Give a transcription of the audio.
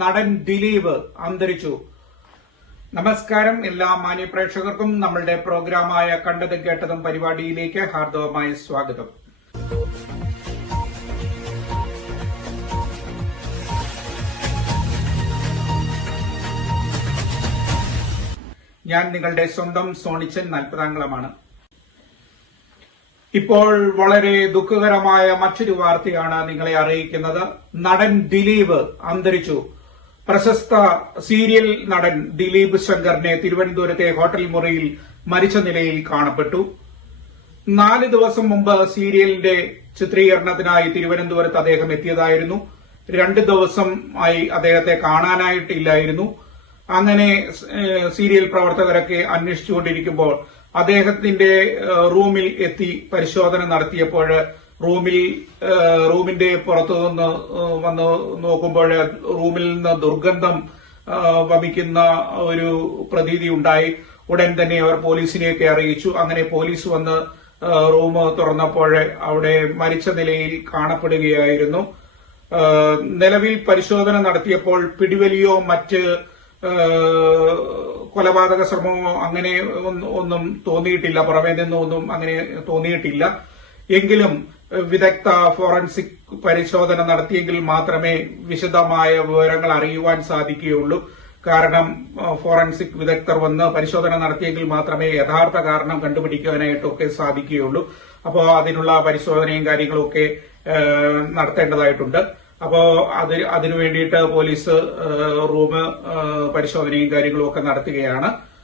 നടൻ ദിലീപ് അന്തരിച്ചു. നമസ്കാരം എല്ലാ മാന്യപ്രേക്ഷകർക്കും നമ്മളുടെ പ്രോഗ്രാമായ കണ്ടതും കേട്ടതും പരിപാടിയിലേക്ക് ഹാർദവമായ സ്വാഗതം. ഞാൻ നിങ്ങളുടെ സ്വന്തം സോണിച്ചൻ നാൽപ്പതാംഗളമാണ്. ഇപ്പോൾ വളരെ ദുഃഖകരമായ മറ്റൊരു വാർത്തയാണ് നിങ്ങളെ അറിയിക്കുന്നത്. നടൻ ദിലീപ് അന്തരിച്ചു. പ്രശസ്ത സീരിയൽ നടൻ ദിലീപ് ശങ്കറിനെ തിരുവനന്തപുരത്തെ ഹോട്ടൽ മുറിയിൽ മരിച്ച നിലയിൽ കാണപ്പെട്ടു. നാല് ദിവസം മുമ്പ് സീരിയലിന്റെ ചിത്രീകരണത്തിനായി തിരുവനന്തപുരത്ത് അദ്ദേഹം എത്തിയതായിരുന്നു. രണ്ട് ദിവസം ആയി അദ്ദേഹത്തെ കാണാനായിട്ടില്ലായിരുന്നു. അങ്ങനെ സീരിയൽ പ്രവർത്തകരൊക്കെ അന്വേഷിച്ചുകൊണ്ടിരിക്കുമ്പോൾ അദ്ദേഹത്തിന്റെ റൂമിൽ എത്തി പരിശോധന നടത്തിയപ്പോൾ റൂമിൽ റൂമിന്റെ പുറത്തു നിന്ന് വന്ന് നോക്കുമ്പോൾ റൂമിൽ നിന്ന് ദുർഗന്ധം വമിക്കുന്ന ഒരു പ്രതീതി ഉണ്ടായി. ഉടൻ തന്നെ അവർ പോലീസിനെയൊക്കെ അറിയിച്ചു അങ്ങനെ പോലീസ് വന്ന് റൂം തുറന്നപ്പോൾ അവിടെ മരിച്ച നിലയിൽ കാണപ്പെടുകയായിരുന്നു. നിലവിൽ പരിശോധന നടത്തിയപ്പോൾ പിടിവലിയോ മറ്റ് കൊലപാതക ശ്രമമോ അങ്ങനെ ഒന്നും- തോന്നിയിട്ടില്ല. പുറമേ ഒന്നും അങ്ങനെ തോന്നിയിട്ടില്ല. എങ്കിലും വിദഗ്ധ ഫോറൻസിക് പരിശോധന നടത്തിയെങ്കിൽ മാത്രമേ വിശദമായ വിവരങ്ങൾ അറിയുവാൻ സാധിക്കുകയുള്ളൂ. കാരണം ഫോറൻസിക് വിദഗ്ധർ വന്ന് പരിശോധന നടത്തിയെങ്കിൽ മാത്രമേ യഥാർത്ഥ കാരണം കണ്ടുപിടിക്കാനായിട്ടൊക്കെ സാധിക്കുകയുള്ളൂ. അപ്പോൾ അതിനുള്ള പരിശോധനയും കാര്യങ്ങളും ഒക്കെ നടത്തേണ്ടതായിട്ടുണ്ട്. അപ്പോൾ അത് അതിനു വേണ്ടിയിട്ട് പോലീസ് റൂം പരിശോധനയും കാര്യങ്ങളും ഒക്കെ നടത്തുകയാണ്.